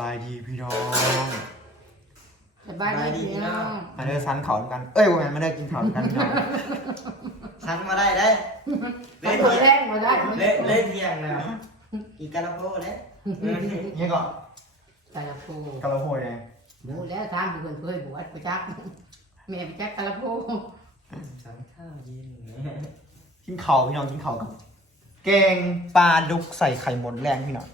บายดีพี่น้องสบายดีพี่น้องมาเด้อซันเขากัน เอ้ยวันนั้นมาเด้อกินเขากันพี่น้องฉันมาได้ได้ไปเล่นตัวเที่แรยงกมาได้เล่นเล่นเที่ยงแล้วอีกกาลาโปเลยนี่ก็กะละโพกะละโหยไงบูแล้วทำเป็นคนเคยบวชประจักษ์แม่ประจักษ์กะละโพฉันข้าวเย็นกินเขาพี่น้องกินเขากับแกงปลาดุกใส่ไข่มดแดงพี่น้อง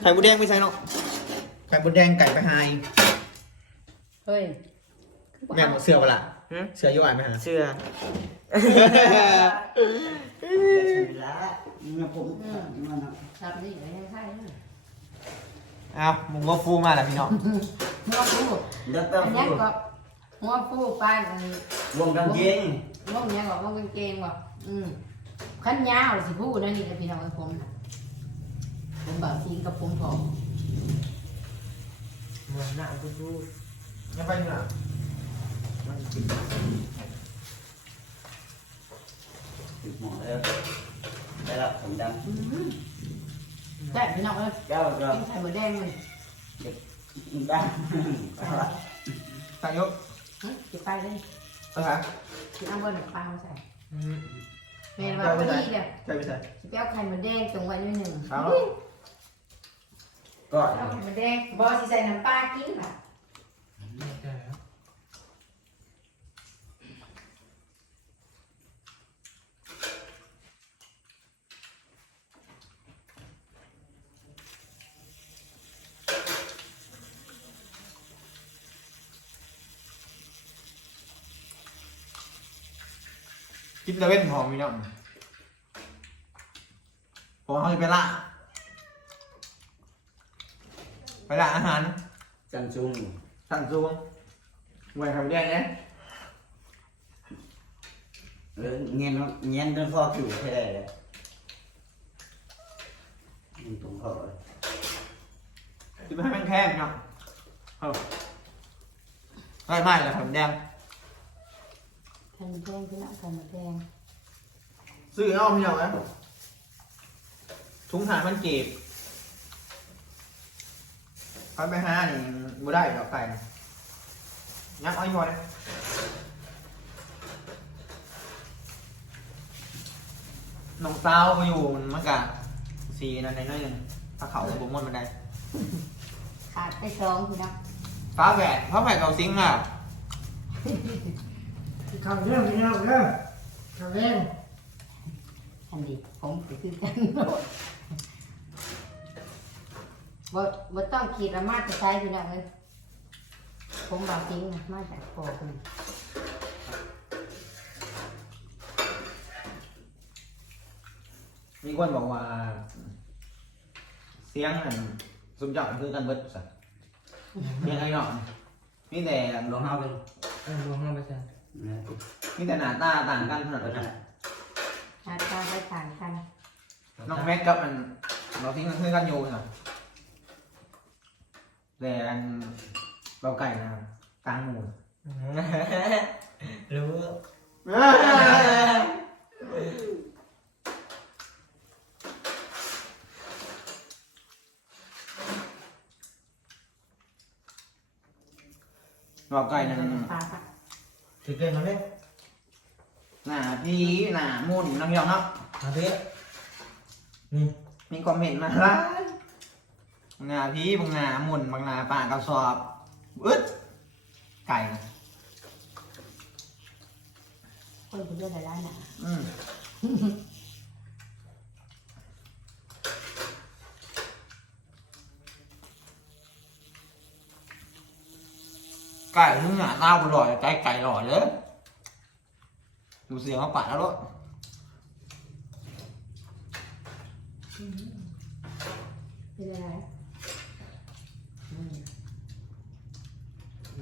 ไข่มดแดงไม่ใช่เนาะ ไข่มดแดงไก่ไปไฮเฮ้ยแม่นเสือเปะล่าเสือย่อยไหมฮะเชื่อละผมทำนี่ไม่ใช่นะอ้าวมึงก็ฟูมาแล้วพี่น้องหัวฟูเด็กต้ออังนนี้ก็หัวฟูปลาอันวงกางเกงวงเนี้ยก็วงกางเกงว่ะอืมขั้นยาวสิพูดนั่นนี่พี่น้องผมน่ะผมแบบทิ้งกับผมผมมันหนักพูดยัง Mà nặng con chú Nó banh nặng Banh chỉnh Chụp mỏ đây Đây là phần đâm Đẹp với nọng ơi? Dạ, vâng, vâng. Cao rồi Em phải đen này Đâm Tại nhốt Chụp tay đây. Ờ hả? Chị ăn bên được bao không sao? Mẹ vào cái gì kìa. Chị béo thành một đen, tổng vậy như thế nào? ก หึสิไปเลย เออฮะ สิเอาบนปลามาใส่ อืม แม่ว่าพอดีเด้อ ใจไปใส่ สิไปเอาไข่หมูแดงตรงไว้นิดหนึ่ง เอา ก็ เอาไข่หมูแดงบอสิใส่น้ำปลากินค่ะ กินตะเว้นหอมพี่น้องผมเขาจะไปละ ไปละอาหาร จันจุง สั่งซูงไว้ไข่มดแดงเนี่ย เออเงี้ยเงี้ยเดินพ่อผิวแค่เลยมันตรงเขาเลย จะไม่ให้มันแคบเนาะเออไม่ไม่เลยครับแดง ไข่หมูแดงพี่น้องไข่หมูแดง ซื้อเอาพี่น้องนะถุงหามันเก็บ ไปไปหานี่บ่ได้หรอกไก่นะยักเอาอีกพอเลยน้องสาวมาอยู่มันกะสีนั่นในน้อยหนึ่งถ้าเขาบุมมนมันได้ขาดไปสองพี่น้องฟ้าแหวนฟ้าแหวนเขาซิงค์อะเขาเรื่องพี่น้องเรื่องเขาเรื่องอันนี้ผมก็คือกันโลด บ่บ่ต้องขีดละมาจะใช้พี่น้องเลยผมบอกจริงนะมาจากโปกนี่มีคนบอกว่า เสียงนั่นสมเจาะคือกันเบิดสัตว์เสียงไอ้หนอนมีแต่ลองเอาเป็นเออรวมห้าเปอร์เซ็นต์มีแต่หน้าตาต่างกันเท่านั้นแหละหน้าตาไปต่างกันน้องแม็กกับมันเราทิ้งกันคือกันอยู่นะแต่อั về ăn bao cảnh là tăng mùi đúng. Bao cảnh là thì kia nó đấy là đi là mua môn năng lượng đó là thế mình comment mà. lại ถือเกินมาเลยหน้าพี่หน้ามุ่นน้องยองเนาะมาเพ่นี่มีความเห็นมาละหน้าพี่บางหน้ามุ่นบางหน้าปากกระสอบอึดไก่นะคนเป็นเรื่องอะไรนะอืมไก่ทั้งหน้าตาบุหรี่อยไก่ไก่หล่อเลยดูเสียงเขาปัดแล้วด้วย เป็นอะไรอืม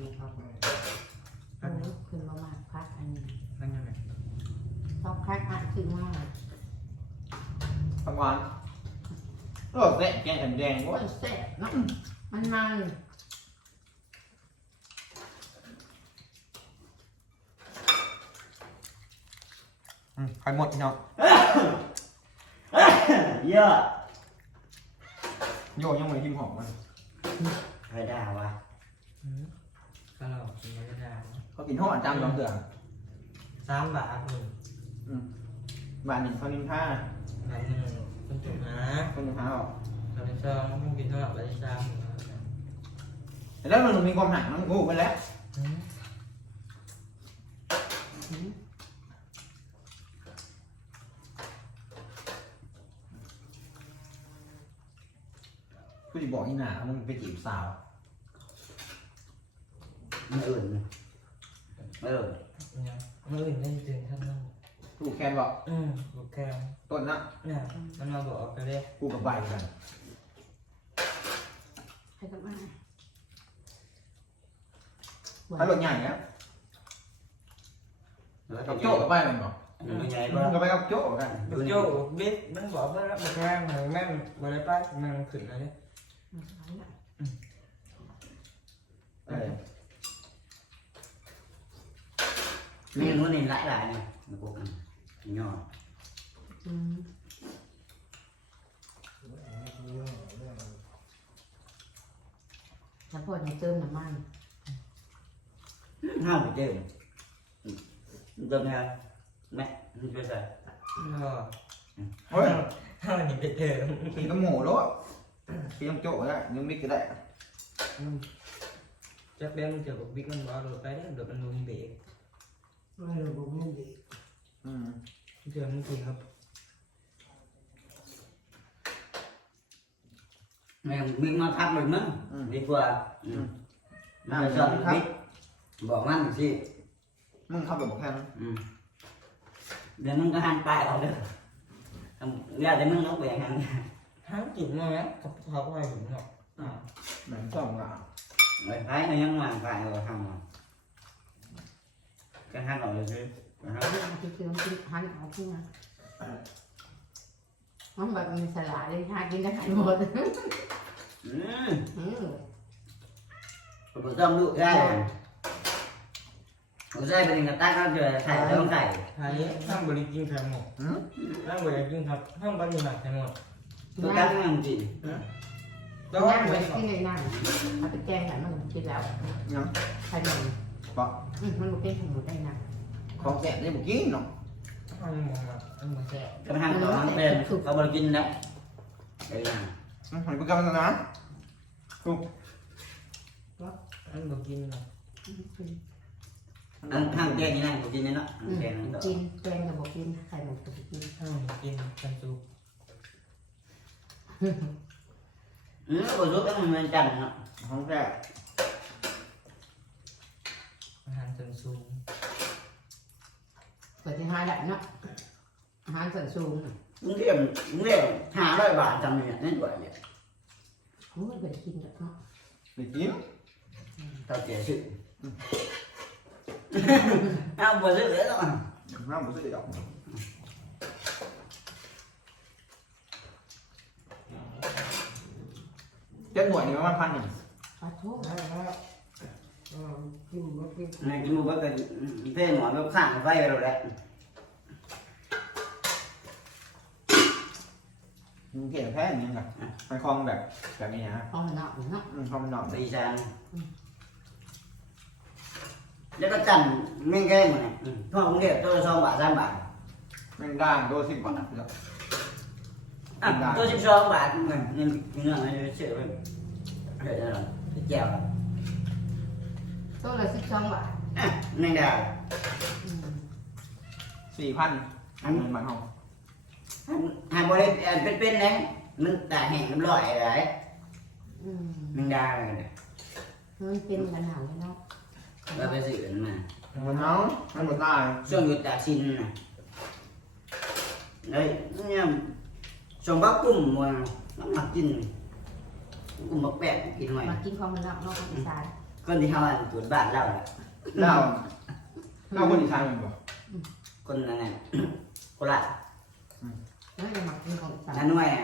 นี่ครับโอ้ยขึ้นมามาพักอันนี้นั่นยังไงชอบคักอันขึ้นมากประมาณโอ้เตะแกงแดงโอ้โว้ยแซ่นาะมันมันอืมใครหมดพี่น้องเยอะโยยังเหมือนทีมหอมมันอใครด่าวะ ก็เรากินไม่ได้เขากินห่อดจำลองเถื่อนสามบาทหนึ่งบาทหนึ่งเขานินท่าบาทหนึ่งคนจุดนะเขานินท่าออกเราได้ซองมันกินเท่าไหร่ได้สามแต่แล้วมันมีความหนักมันงูไปแล้วอืมอืมกูจะบอกที่หนามึงไปจีบสาว ไม่อื่นนะไม่อื่น เนี่ยมื่ออื่นได้ตื่นท่านนั่ง กูแคนบอก อืมบุกแกง ต้นนะ เนี่ยมันมาบอกไปเลย กูกับใบกัน ให้กันมา ถ้ารถใหญ่แล้ว แล้ว กั ก็ บ โจ้ โจ้กับใบมันบอก มันใหญ่ มึ ปะ งก็ไปกับโจ้กัน บุกโจ้บิ๊กมันบอกว่าบุกแกงแม่งบริป้ามันขึ้นอะไร มันสายละ เออ มีนู้นนี่หลายหลายเนี่ยมันพวกกันย่อ อืมแล้วพอจะเติมน้ำมัน ห้าวไปเจอเดิมไงแม่ไม่ใช่ ก็ เฮ้ย ถ้ามันไปเจอ กินกั nên ừ. nó nên lại lại này nó cố gắng nhỏ. Chắc Chả phải nhà tôm là mai. Không phải chơi tôm nha mẹ bây giờ. Thôi, ôi. Nhìn tệ tệ thì nó mổ đó, thì ông chỗ lại nhưng biết cái đại. Ừ. Chắc đem chờ bọc biết con bò rồi cái đấy được ăn luôn bị เจอมันกินครับแม่มึงมาทักเลยมั้งดีกว่ามันจะชอบบิ๊กบอกมันสิมึงเข้าไปบอกแค่นั้นเดี๋ยวมึงก็หันไปเอาเด้อแล้วแต่มึงต้องไปอย่างนั้นห้ามกินมาไหมกับเขาก็ไปถึงหรอกอ่าแบ่งสองละไปไปมันยังวางไปเอาทำเอาก็หันออกเลยสิ hai ngọt chứ mà không bật mình xài lại đi hai kia đã hai một ừ. dòng lụi ra rồi dây mình là tay không chơi thầy không thầy thầy không bởi kinh thầy một không bởi kinh thầy không bao nhiêu mặt thầy một tôi cắt ngang chị đó ngang bởi cái này ngang mà cái trang là nó chỉ là thầy mình bỏ ừ, nó một cái thằng một đây ngang ข่ต้องไข่ ไทยห้ามบริกินไข่หมด อืม ห้ามบริกินครับห้ามบริหนักไข่หมด ตัวตั้งมันจี แล้ว นั่ ว่าง ไป ไม่สอง กินในนั่งเอาไปแกงกันมันกินแล้ว ยัง ใครมัน บอก อืมมันบ่เป็นสมุนได้นะ ของแสบได้บุกินเนาะ ห้ามมองมาห้ามมาแซ่ กระทั่งตัวมันเป็นเขาบริกินแล้วไอ้ยัง อืมหันไปกันแล้วนะถูก ห้ามบริกินเนาะ อันข้างแกงนี่นะบริกินนี่เนาะ อืม แกงนั่นต่อ กินแกงกับบอกกินใครมันก็บ่กิน ห้ามกินกันซุป อืมบริสุทธิ์ต้องมันจันเนาะ ของแสบ อาหารสันสูง เปิดที่ห้าได้เนาะอาหารสันสูง มึงเรียกมึงเรียกห้าร้อยบาทจำเนี่ยนั่นกว่าเนี่ย โอ้ยเปิดกินแบบเนาะ ไปกิน เท่าเจ๊ชื่อเอาบริสุทธิ์เลยเนาะ ห้ามบุษดอกเจ็ดหน่วยนี่ประมาณพันหนึ่ง ขอโทษ ในกิน หมูก็เป็นเพ่หมอนก็ข้างไฟไปแล้วแหละมึงเก่งแค่นี้ค่ะไปคลองแบบแบบนี้ฮะเอาเนาะเนาะอืมคลองหนอนตีจานแล้วก็จันไม่แก้หมดเนี่ยพ่อมึงเรียกตัวละสองบาทสามบาทแม่งด่างโดสิบบาทแล้วอะตัวสิบสองบาทเงินเงินเงินอะไรเชื่อไปเดี๋ยวจะลองแก้วอะตัวละสิบส องบาท แมงดา อืม สี่พันอันเงินบาทห้อง หากบริเป็นเป็นๆนะมันตาแห้งน้ำลอยอะไร อืม แมงดาอะไรเนี่ย มันเป็นกันหนาวเนาะ เราไปซื้อมันมา มันเอามันหมดตาย ช่วงหยุดตากสินนะเลยเนี่ยช่วงบักกุ้มว่าน้ำหนักกินกุ้มบักแปะกินหน่อย มากินของมันเนาะเนาะของอีสาน คนที่ทำงานตรวจบ้านเราแหละเล่าเล่าคนอีสานมันบอกคนนั้นน่ะ โคราชแล้วจะมากินของอีสานนั่นด้วยอะ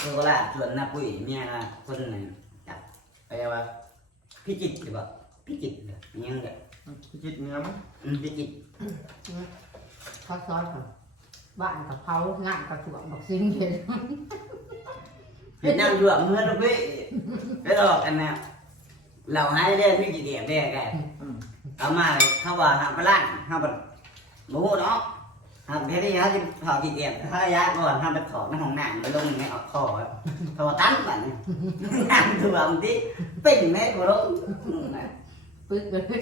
คนโคราชส่วนน้าปุ้ยเมียนะคนนั้นจับไปว่าพี่จิตรหรือเปล่าพี่จิตรเหรอยังไงคิดเนื้อมั้งอืมพี่จิตรข้าวซอยก่อนบ้านกับเผางานกับถั่วบอกซิงเห็นเห็นนั่งอยู่เมื่อตะกี้ก็ตลอกกันนะ เราให้เล่นไม่กี่เดียบได้แกอืมเอามาเข้าว่าหาไปล่างห้าไปโอ้โหเนาะหาเพชรยาที่ถอดกี่เดียบถ้ายาก่อนห้าไปถอดในห้องน้ำไปลงในออกคอถอดตั้งแบบนี้น้ำถ่วมที่ปิ่งแม่กูลงปึ๊กเลย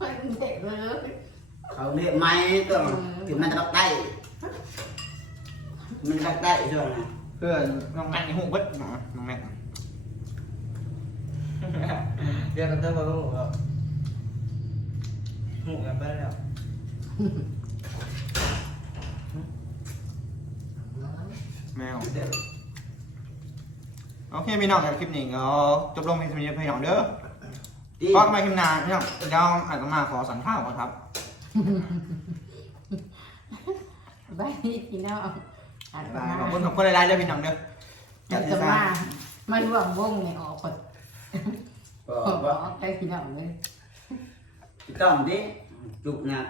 มันเด็กเลยเขาเรียกไม้ตัวถึงมันจะตกได้มันตกได้ช่วงนั้นเพื่อนน้องแม็กนี่หูเบิดนะน้องแม็ก เดี๋ยวกันเถอะมาลูกครับหูกันไปแล้วแมวเดี๋ยวโอเคพี่น้องครับคลิปนี้ก็จบลงเพียงเท่านี้พี่น้องเด้อที่ก็ไม่คลิปหนานพี่น้องเดี๋ยวอาจจะมาขอสันข้าวก่อนครับไปนี่กินแล้วอ่านบ๊ายมาบายขอบคุณขอบคุณหลายๆเลยพี่น้องเด้อจะจะมามาร่วมวงเนี่ยออกกด Ờ, bỏ bỏ cái gì nào đấy cầm đi chụp nè